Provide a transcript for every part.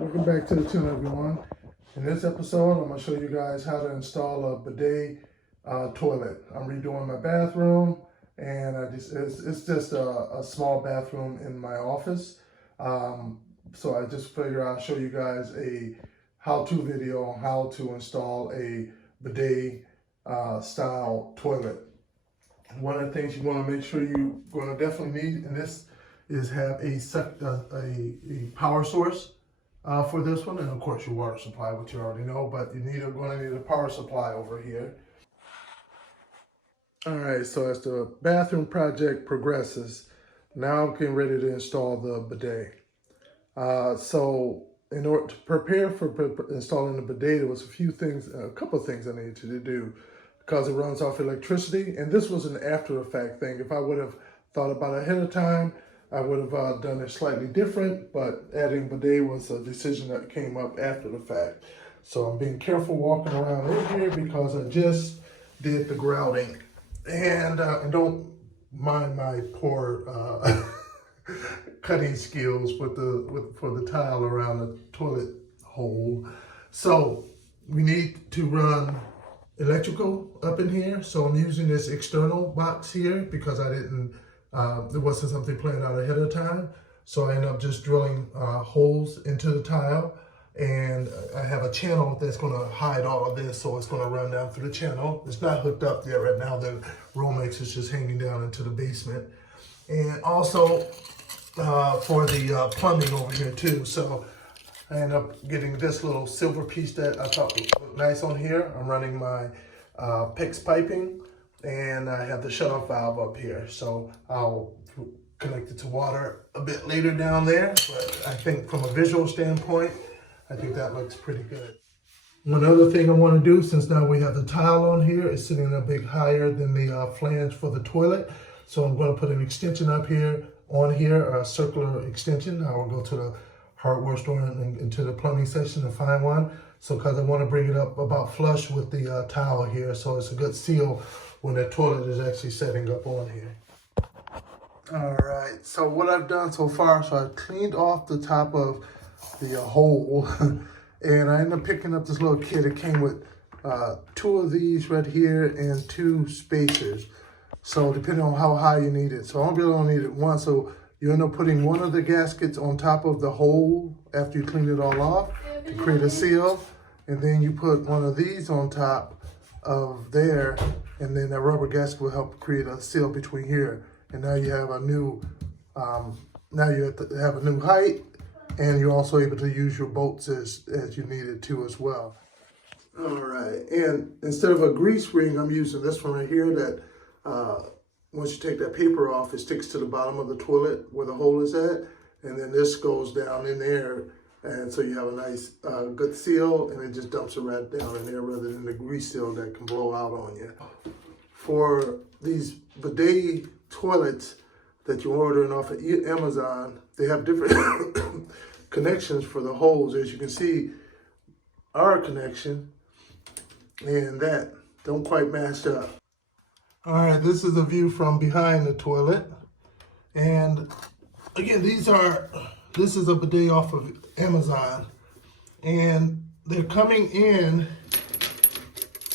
Welcome back to the channel, everyone. In this episode, I'm going to show you guys how to install a bidet toilet. I'm redoing my bathroom, and it's just a small bathroom in my office. So I just figured I'll show you guys a how-to video on how to install a bidet style toilet. One of the things you want to make sure you're going to definitely need in this is have a power source for this one, and of course your water supply, which you already know, but you're going to need a power supply over here. All right, so as the bathroom project progresses, now I'm getting ready to install the bidet. So in order to prepare for installing the bidet, there was a couple of things I needed to do because it runs off electricity, and this was an after effect thing. If I would have thought about it ahead of time, I would have done it slightly different, but adding bidet was a decision that came up after the fact. So I'm being careful walking around in here because I just did the grouting. And don't mind my poor cutting skills for the tile around the toilet hole. So we need to run electrical up in here. So I'm using this external box here because there wasn't something planned out ahead of time. So I end up just drilling holes into the tile, and I have a channel that's going to hide all of this, so it's going to run down through the channel. It's not hooked up yet right now. The Romex is just hanging down into the basement. And also for the plumbing over here too. So I end up getting this little silver piece that I thought looked nice on here. I'm running my PEX piping, and I have the shutoff valve up here. So I'll connect it to water a bit later down there. But I think from a visual standpoint, I think that looks pretty good. One other thing I want to do, since now we have the tile on here, it's sitting a bit higher than the flange for the toilet. So I'm going to put an extension up here, a circular extension. I will go to the hardware store and into the plumbing section and find one. So because I want to bring it up about flush with the tile here, so it's a good seal when the toilet is actually setting up on here. All right, so what I've done so far, so I cleaned off the top of the hole, and I ended up picking up this little kit. It came with 2 of these right here and 2 spacers. So depending on how high you need it. So I really only needed one. So you end up putting one of the gaskets on top of the hole after you clean it all off to create a seal. And then you put one of these on top of there, and then that rubber gasket will help create a seal between here. And now you have a new, have a new height, and you're also able to use your bolts as you needed to as well. All right, and instead of a grease ring, I'm using this one right here that once you take that paper off, it sticks to the bottom of the toilet where the hole is at, and then this goes down in there, and so you have a nice good seal, and it just dumps it right down in there rather than the grease seal that can blow out on you. For these bidet toilets that you're ordering off of Amazon, they have different connections for the holes. As you can see, our connection and that don't quite match up. All right, this is a view from behind the toilet. And again, this is a bidet off of Amazon, and they're coming in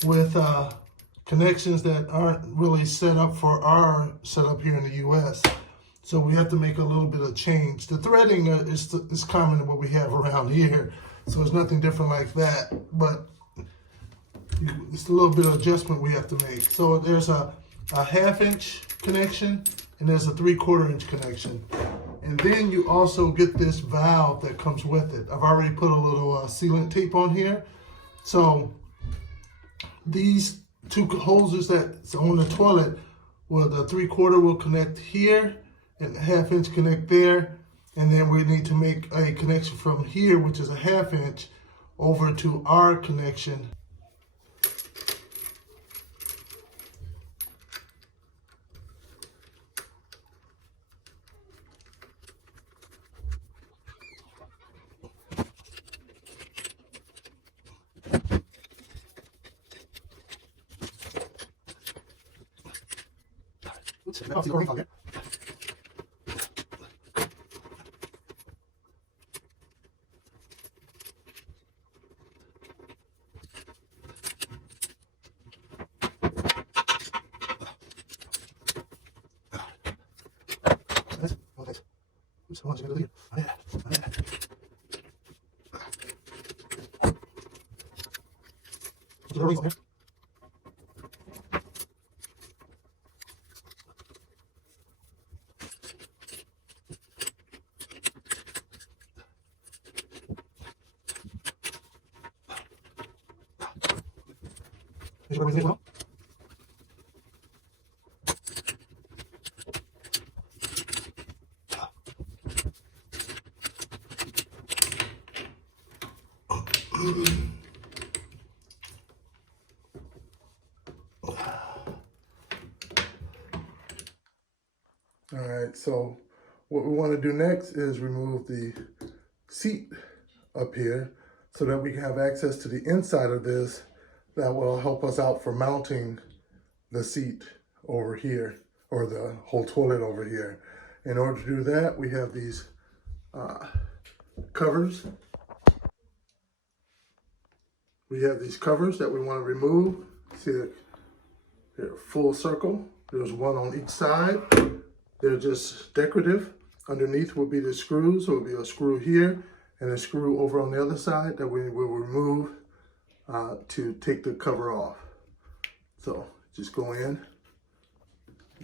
with connections that aren't really set up for our setup here in the US. So we have to make a little bit of change. The threading is common to what we have around here. So it's nothing different like that, but it's a little bit of adjustment we have to make. So there's a 1/2 inch connection, and there's a 3/4 inch connection. And then you also get this valve that comes with it. I've already put a little sealant tape on here. So these 2 hoses that's on the toilet, well, the 3/4 will connect here, and the 1/2 inch connect there. And then we need to make a connection from here, which is a 1/2 inch, over to our connection. All right, so what we want to do next is remove the seat up here so that we can have access to the inside of this. That will help us out for mounting the seat over here, or the whole toilet over here. In order to do that, we have these covers. We have these covers that we want to remove. See that they're full circle. There's one on each side. They're just decorative. Underneath will be the screws, so it'll be a screw here and a screw over on the other side that we will remove to take the cover off. So just go in,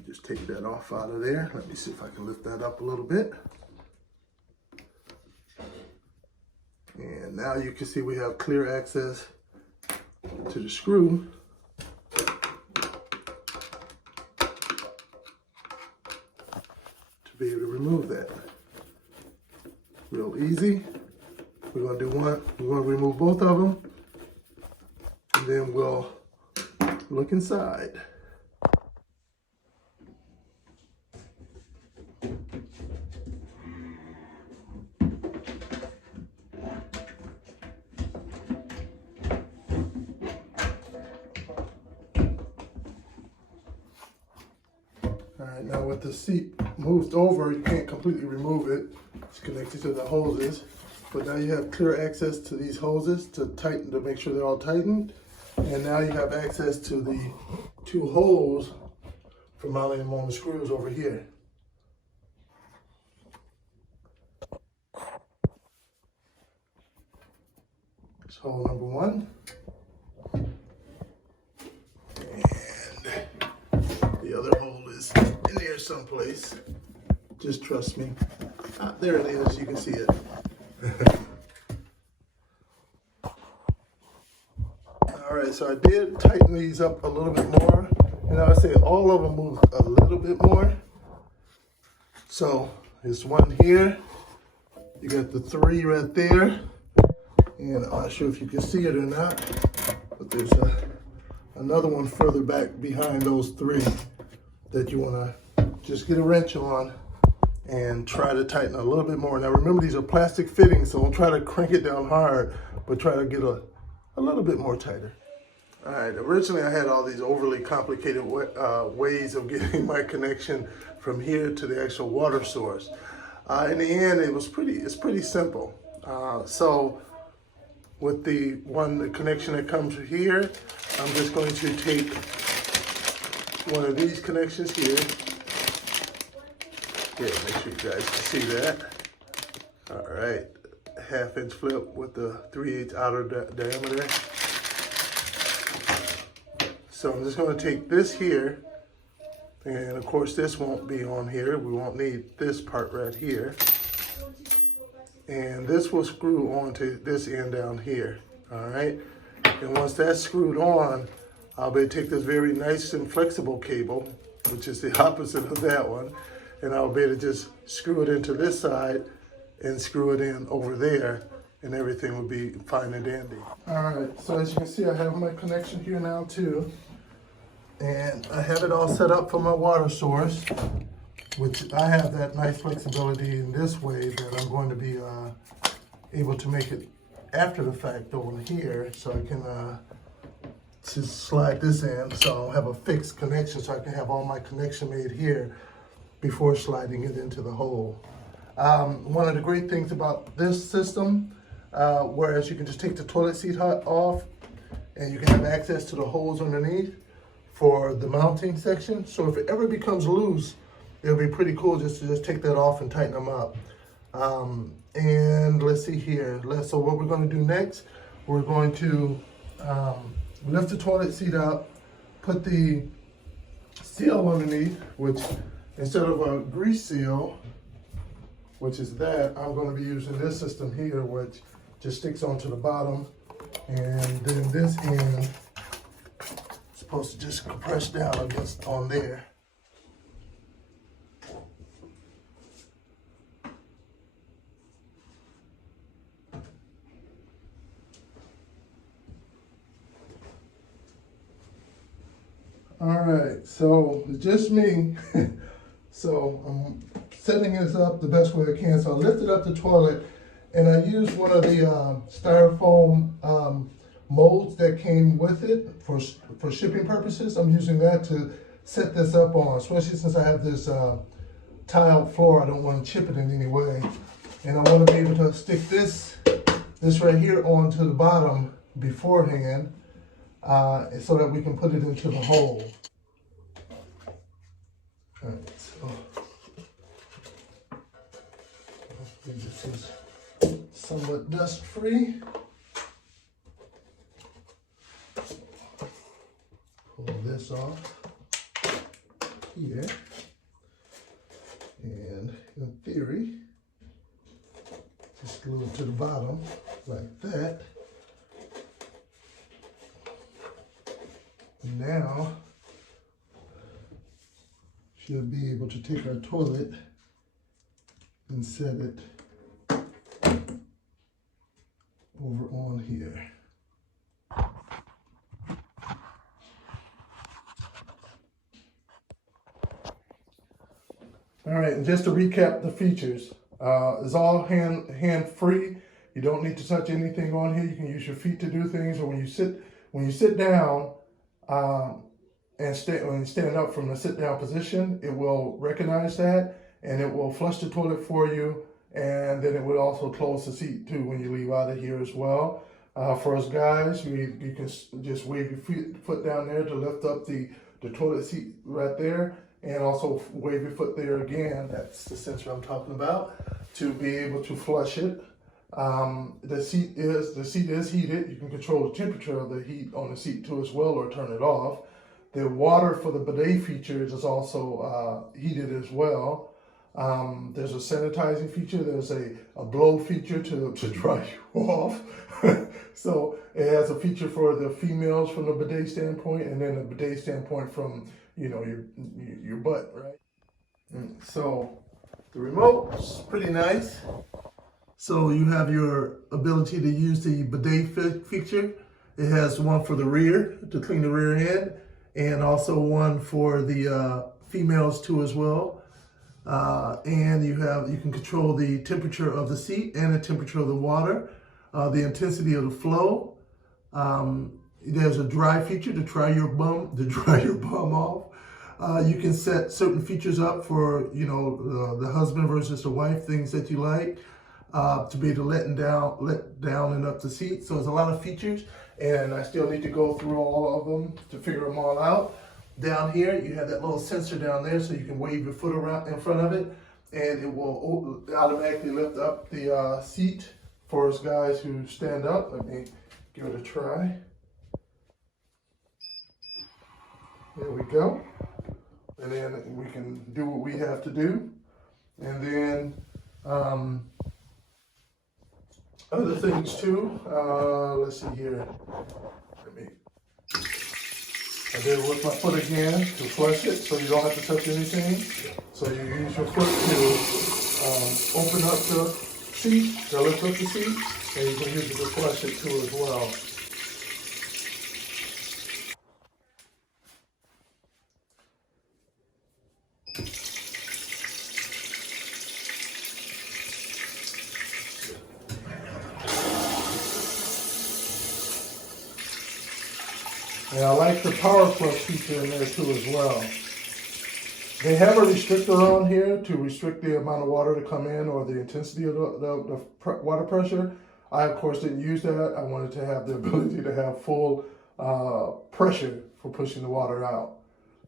just take that off out of there. Let me see if I can lift that up a little bit. And now you can see we have clear access to the screw. Be able to remove that. Real easy. We're going to do one. We're going to remove both of them, and then we'll look inside. All right, now with the seat moved over, you can't completely remove it. It's connected to the hoses, but now you have clear access to these hoses to tighten, to make sure they're all tightened. And now you have access to the two holes for mounting them on the screws over here. That's hole number one. The other hole is in there someplace. Just trust me. There it is, you can see it. All right, so I did tighten these up a little bit more. And I would say all of them move a little bit more. So there's one here. You got the three right there. And I'm not sure if you can see it or not, but there's another one further back behind those three that you want to just get a wrench on and try to tighten a little bit more. Now remember, these are plastic fittings, so don't try to crank it down hard, but try to get a little bit more tighter. All right, originally I had all these overly complicated ways of getting my connection from here to the actual water source. In the end, it's pretty simple. So with the connection that comes here, I'm just going to take one of these connections here. Yeah, make sure you guys can see that. All right, 1/2 inch flip with the 3/8 outer diameter. So I'm just going to take this here, and of course this won't be on here. We won't need this part right here. And this will screw onto this end down here, all right? And once that's screwed on, I'll be able to take this very nice and flexible cable, which is the opposite of that one, and I'll be able to just screw it into this side and screw it in over there, and everything will be fine and dandy. All right, so as you can see, I have my connection here now too, and I have it all set up for my water source, which I have that nice flexibility in this way that I'm going to be able to make it after the fact over here, so I can just slide this in, so I'll have a fixed connection, so I can have all my connection made here before sliding it into the hole. One of the great things about this system, whereas you can just take the toilet seat off and you can have access to the holes underneath for the mounting section. So if it ever becomes loose, it'll be pretty cool just to take that off and tighten them up. And let's see here. So what we're going to do next, we're going to lift the toilet seat up, put the seal underneath, which instead of a grease seal, which is that, I'm going to be using this system here, which just sticks onto the bottom. And then this end is supposed to just compress down against on there. All right, so it's just me. So I'm setting this up the best way I can. So I lifted up the toilet and I used one of the styrofoam molds that came with it for shipping purposes. I'm using that to set this up on, especially since I have this tiled floor. I don't want to chip it in any way. And I want to be able to stick this right here onto the bottom beforehand, so that we can put it into the hole. All right, so hopefully this is somewhat dust free. Pull this off here, and in theory, just glue it to the bottom like that. Now, should be able to take our toilet and set it over on here. All right, and just to recap the features, it's all hand free. You don't need to touch anything on here. You can use your feet to do things, or when you sit down, when you stand up from the sit down position, it will recognize that and it will flush the toilet for you, and then it will also close the seat too when you leave out of here as well. For us guys, you can just wave your foot down there to lift up the toilet seat right there, and also wave your foot there again. That's the sensor I'm talking about, to be able to flush it. The seat is heated. You can control the temperature of the heat on the seat too as well, or turn it off. The water for the bidet features is also heated as well. There's a sanitizing feature. There's a blow feature to dry you off. So it has a feature for the females from the bidet standpoint, and then the bidet standpoint from, you know, your butt, right? And so the remote's pretty nice. So you have your ability to use the bidet feature. It has one for the rear to clean the rear end, and also one for the females too as well. And you can control the temperature of the seat and the temperature of the water, the intensity of the flow. There's a dry feature to dry your bum off. You can set certain features up for, you know, the husband versus the wife, things that you like, to be able to let down and up the seat. So there's a lot of features, and I still need to go through all of them to figure them all out. Down here, you have that little sensor down there, so you can wave your foot around in front of it, and it will automatically lift up the seat for us guys who stand up. Let me give it a try. There we go. And then we can do what we have to do. And then other things too. Let's see here. I did it with my foot again to flush it, so you don't have to touch anything. So you use your foot to open up the seat, to lift up the seat, and you can use it to flush it too as well. And I like the power flush feature in there too as well. They have a restrictor on here to restrict the amount of water to come in, or the intensity of the water pressure. I, of course, didn't use that. I wanted to have the ability to have full pressure for pushing the water out,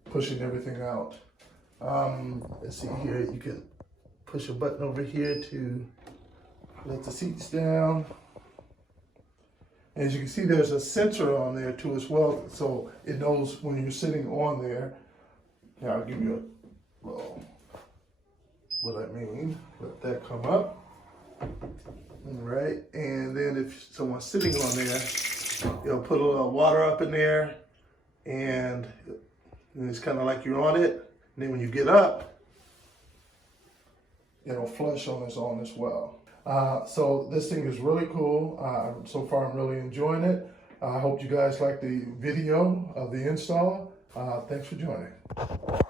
pushing everything out. Let's see here, you can push a button over here to let the seats down. As you can see, there's a sensor on there too as well, so it knows when you're sitting on there. Now I'll give you a little, what I mean. Let that come up. All right, and then if someone's sitting on there, it'll put a little water up in there, and it's kind of like you're on it. And then when you get up, it'll flush on its own as well. So this thing is really cool. So far I'm really enjoying it. I hope you guys like the video of the install. Thanks for joining.